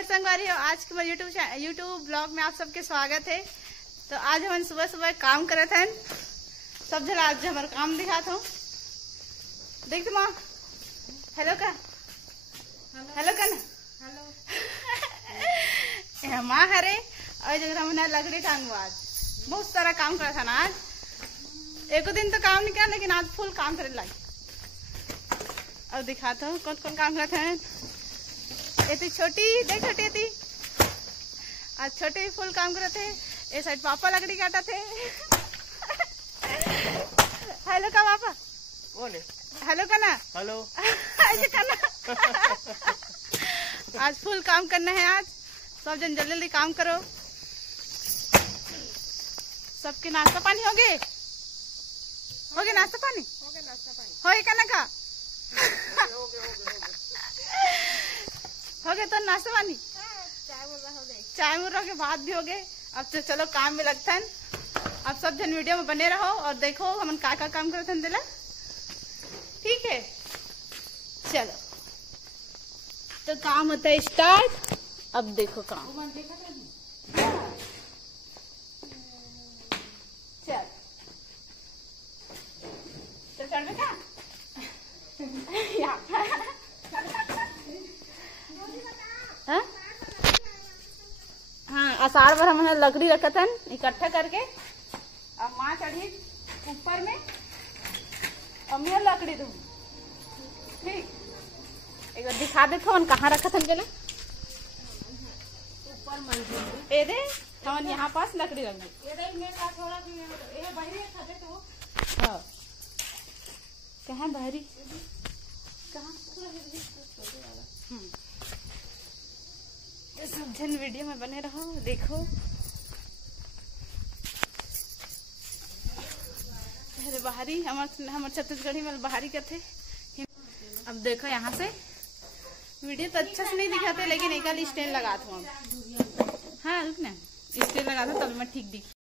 नमस्कार संगवारी हो। आज के यूट्यूब ब्लॉग में आप सबके स्वागत है। तो आज हम सुबह सुबह काम करत हैं। सब जन आज हमारा काम दिखात हूँ। देख तुम हेलो का हेलो का ना हेलो माँ हरे और जगह हमने लकड़ी टांगो। आज बहुत सारा काम करा था ना। आज एक दिन तो काम नहीं किया, लेकिन आज फुल काम करे लगे। और दिखाता हूँ कौन कौन काम करते हैं। ये छोटी देख छोटी थी आज छोटे फुल काम करते थे। ये साइड पापा लकड़ी काटा थे। हेलो का पापा बोले हेलो का ना हेलो ऐसे करना। आज फुल काम करना है। आज सब जन जल्दी जल्दी काम करो। सबके नाश्ता पानी हो गए? हो गए नाश्ता पानी? हो गए का का हो गए तो नाश्ता पानी चाय मुर्रा के बाद भी हो गए। अब तो चलो काम में लगता है। अब सब जन वीडियो में बने रहो और देखो हम का काम करते हैं दिला। ठीक है चलो तो काम होता है स्टार्ट। अब देखो काम चल तो चल बेटा हाँ आषाढ़ भर हमने लकड़ी रखा था इकट्ठा करके। अब माँ चढ़ी ऊपर में और मैं लकड़ी दूँ। ठीक एक बार दिखा दे तो कहाँ रखा था पहले ऊपर मंदिर। ये दे हम यहाँ पास लकड़ी रख दी। हाँ कहाँ बहरी कहाँ सब जन वीडियो में बने रहो। देखो बाहरी हमारे छत्तीसगढ़ी में बाहरी का थे। अब देखो यहाँ से वीडियो तो अच्छा से नहीं दिखाते, लेकिन एक स्टैंड लगा था। हाँ रुक ना स्टैंड लगा था तब मैं ठीक दिखी।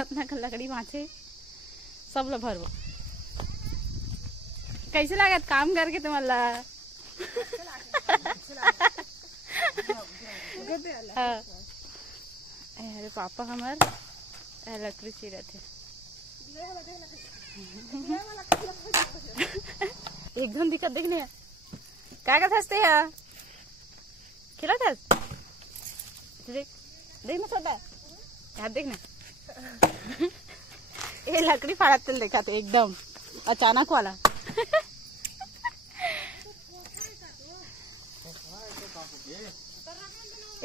अपना लकड़ी माथे सब लोग भरो। कैसे लागत काम करके तुम्हारा? अरे पापा हमार लकड़ी चिरा थे। एकदम दिक्कत देखने क्या हंसते है खिला था। देख देखना छोटा यार देखना। ये लकड़ी फाड़ा तेल देखा थे एकदम अचानक वाला।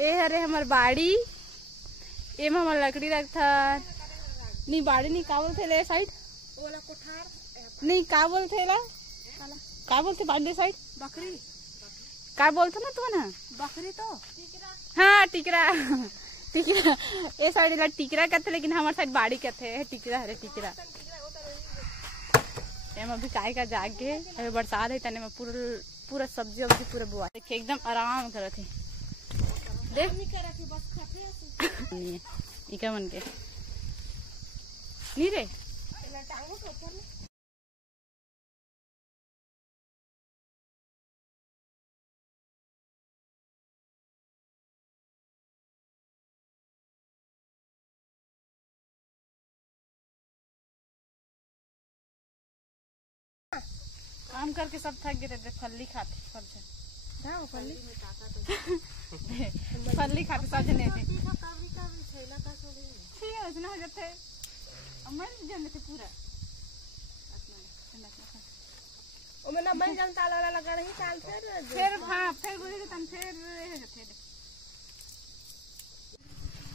ये अरे हमार बाड़ी ये में हमार लकड़ी रखता नहीं। बाड़ी नहीं का बोलते ले साइड नहीं का बोलते ला का बोलते बाड़ी साइड बकरी का बोलते ना तुम ना बकरी तो हाँ टिकरा टिकरा ये साइड ला टिकरा कहते, लेकिन हमारे साइड बाड़ी कहते हैं टिकरा। अरे टिकरा अभी काय का जागे अभी बरसात है तने में पूरा सब्जी वब्जी पूरा बुआ देखिए एकदम आराम करत है। देख इका मन के नहीं रे काम करके सब थक गए थे। फल्ली खाते सब जन फल्ली फल्ली खाते सब जने थे। ठीक हो जाते मन जन थे पूरा ना मन जन ताला लगा रही ताल फिर हाँ फिर गुजरे तन फिर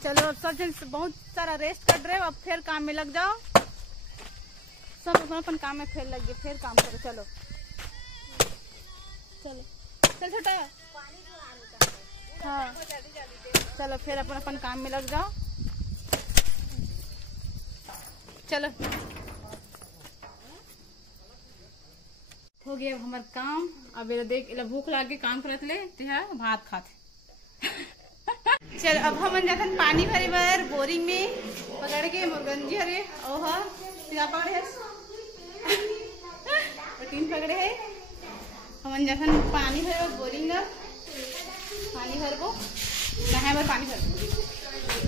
चलो सब जन बहुत सारा रेस्ट कर रहे हो। अब फिर काम में लग जाओ। सब अपन काम में फिर लग गए। फिर काम करो चलो चलो चल छोटा हाँ चलो फिर अपन अपन काम में लग जाओ। चलो हो हो गया हमार काम। अब देख भूख लाग के काम करत ले भात खाते। चल अब हम जाते पानी भरे बार बोरिंग में पकड़ के मुर्गंजी हरे और पकड़े है तीन पकड़े है। हम जाते पानी भरे बोरिंग पानी भरबो नहाए बार पानी भर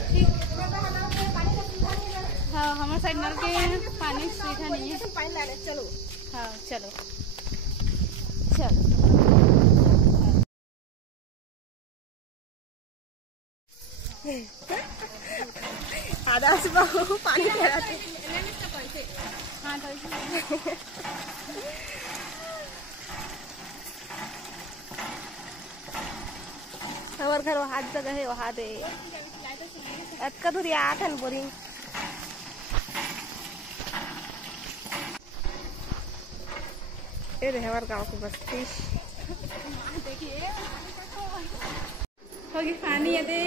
ठीक। हाँ हमारे साइड नल के पानी सुविधा नहीं है। चलो हाँ चलो चल आधा सुबह पानी हाँ हमारे घर वहाँ जगह है वहाँ दे अटका दूरी आता है बोरिंग। ये रहे हमारे गाँव की बस्ती। देखिए होगी पानी है दे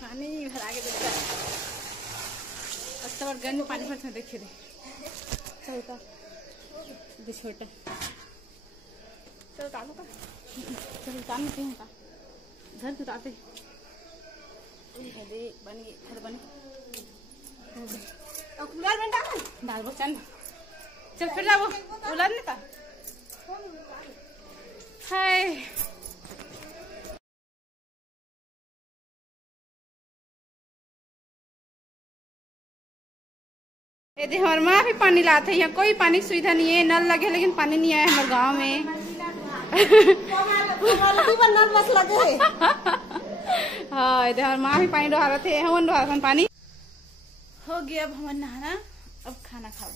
पानी भर आगे देखता है गन में पानी भरता देखिए छोटा छोटा चलो काम का चलो काम में का घर के उतारते बन गई घर बन डाल बो चल चल फिर जाओ उलटने का हाय। यदि हमारे माँ भी पानी लाते हैं, यहाँ कोई पानी की सुविधा नहीं है, नल लगे लेकिन पानी नहीं आया हमारे गांव में। नल बस लगे हाँ यदि हमारे माँ भी पानी डहा रहे थे हम डहा पानी हो गया। अब हम नहाना अब खाना खाओ।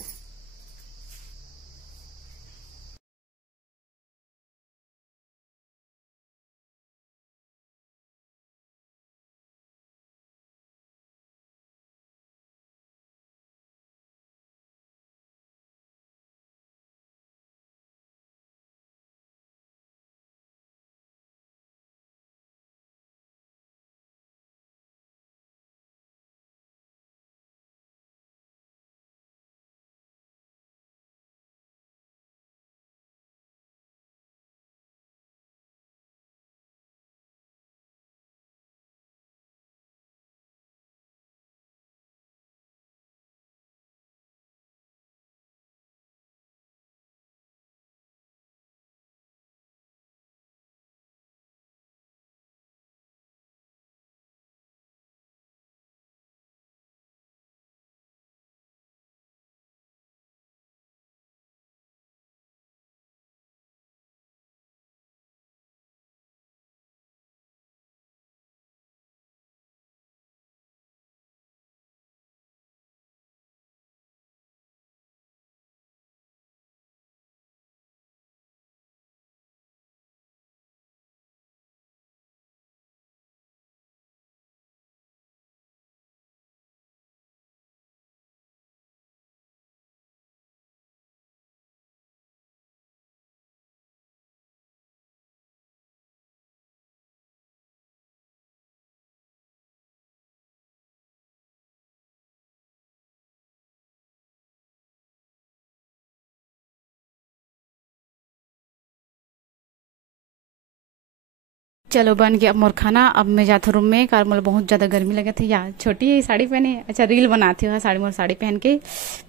चलो बन गया अब मोर खाना। अब मैं जाती रूम में कार मुझे बहुत ज्यादा गर्मी लगा था। यार छोटी है साड़ी पहने अच्छा रील बनाती हूँ साड़ी मोर साड़ी पहन के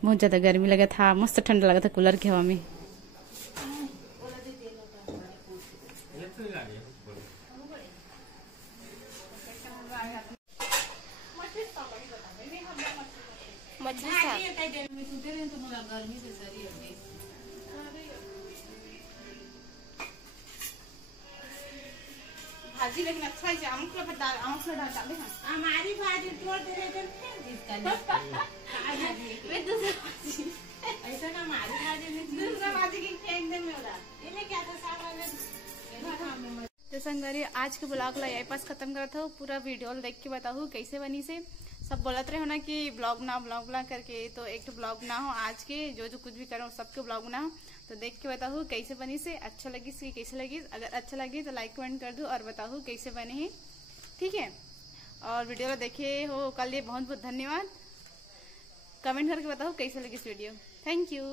बहुत ज्यादा गर्मी लगा था। मस्त ठंडा लगा था कूलर की हवा में। भाजी लेकिन अच्छा है आमक में डाल आमक में डाल दे। हमारी भाजी तोड़ दे रहे थे वे दूसरा भाजी ऐसा ना हमारी भाजी में दूसरा भाजी की फेंक दे में उड़ा इन्हें क्या था सामान। तो संगरी आज के ब्लॉग ला यही पास खत्म करा था। पूरा वीडियो देख के बताऊँ कैसे बनी से। सब बोलते रहे हो ना कि ब्लॉग ना करके तो एक तो ब्लॉग ना हो आज के जो कुछ भी करो सबके ब्लॉग ना हो। तो देख के बताओ कैसे बनी से, अच्छा लगी से कैसे लगी। अगर अच्छा लगी तो लाइक कमेंट कर दो और बताओ कैसे बने हैं, ठीक है। और वीडियो को देखे हो कल लिए बहुत बहुत धन्यवाद। कमेंट करके बताओ कैसे लगी इस वीडियो। Thank you.